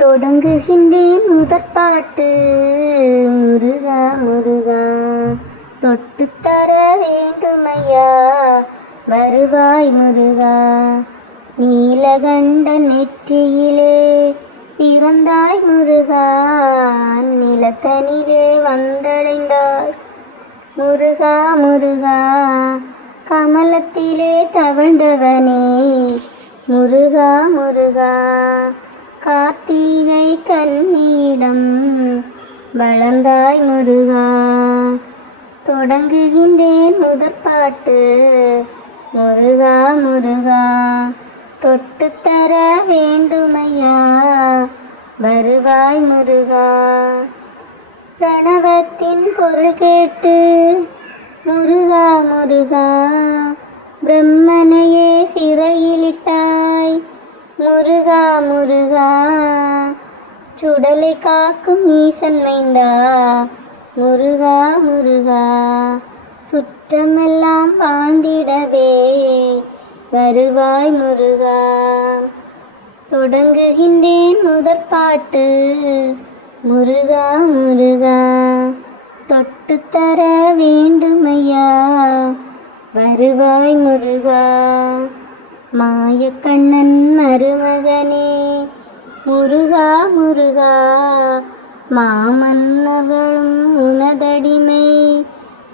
தொடங்குகின்றேன் முதற்பாட்டு. முருகா முருகா தொட்டுத்தர வேண்டுமையா, வருவாய் முருகா. நீலகண்ட நெற்றியிலே பிறந்தாய் முருகா, நிலத்தனிலே வந்தடைந்தாய் முருகா முருகா. கமலத்திலே தவழ்ந்தவனே முருகா முருகா. கார்த்திகை கன்னியிடம் வளர்ந்தாய் முருகா. தொடங்குகின்றேன் முதற்பாட்டு. முருகா முருகா தொட்டுத்தர வேண்டுமையா, வருவாய் முருகா. பிரணவத்தின் பொருள் கேட்டு முருகா முருகா, பிரம்மனையே சிறையிலிட்டாய் முருகா முருகா. சுடலை காக்கும் ஈசன் மைந்தா முருகா முருகா. சுற்றமெல்லாம் வாழ்ந்திடவே வருவாய் முருகா. தொடங்குகின்றேன் முதற்பாட்டு. முருகா முருகா தொட்டுத்தர வேண்டுமையா, வருவாய் முருகா. மாயக்கண்ணன் மருமகனே முருகா முருகா. மாமன்னர்களும் உனதடிமை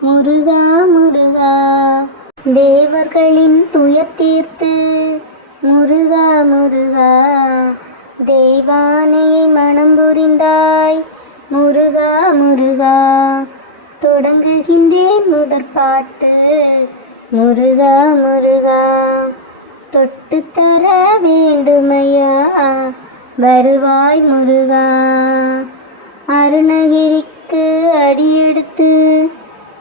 முருகா முருகா. தேவர்களின் துயர் தீர்த்து முருகா முருகா, தெய்வானையை மணம் புரிந்தாய் முருகா முருகா. தொடங்குகின்றேன் முதற்பாட்டு. முருகா முருகா தொட்டுத்தர வேண்டுமையா, வருவாய் முருகா. அருணகிரிக்கு அடியெடுத்து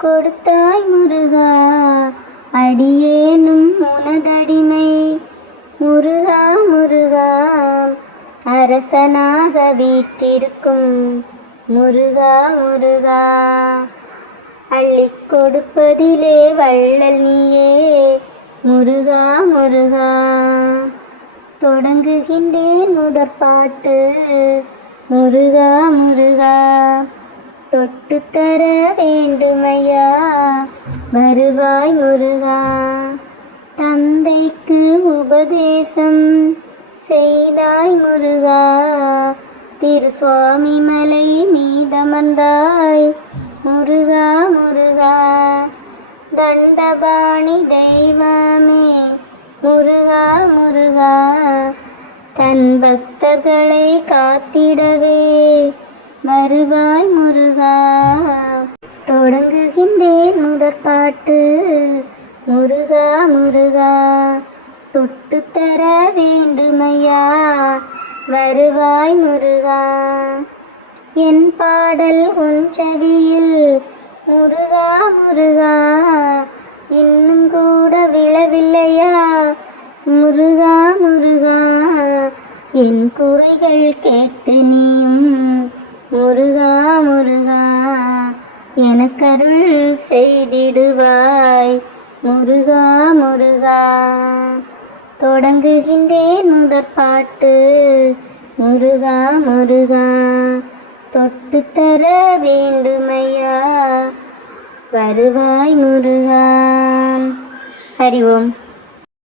கொடுத்தாய் முருகா, அடியேனும் உனதடிமை முருகா முருகா. அரசனாக வீற்றிருக்கும் முருகா முருகா, அள்ளிக் கொடுப்பதிலே வள்ளல் நீயே முருகா முருகா. தொடங்குகின்றேன் முதற்பாட்டு. முருகா முருகா தொட்டுத்தர வேண்டுமையா, வருவாய் முருகா. தந்தைக்கு உபதேசம் செய்தாய் முருகா, திருசுவாமி மலை மீதமர்ந்தாய் முருகா முருகா. தண்டபாணி தெய்வமே முருகா முருகா, தன் பக்தர்களை காத்திடவே வருவாய் முருகா. தொடங்குகின்றேன் முதற்பாட்டு. முருகா முருகா தொட்டுத்தர வேண்டுமையா, வருவாய் முருகா. என் பாடல் உன் செவியில் முருகா முருகா, இன்னும் கூட விழவில்லையா முருகா முருகா. என் குறைகள் கேட்டு நீயும் முருகா முருகா, எனக்கருள் செய்திடுவாய் முருகா முருகா. தொடங்குகின்றேன் முதற்பாட்டு. முருகா முருகா தொட்டுத்தர வேண்டுமையா, வருவாய் முருகா. ஹரி ஓம்.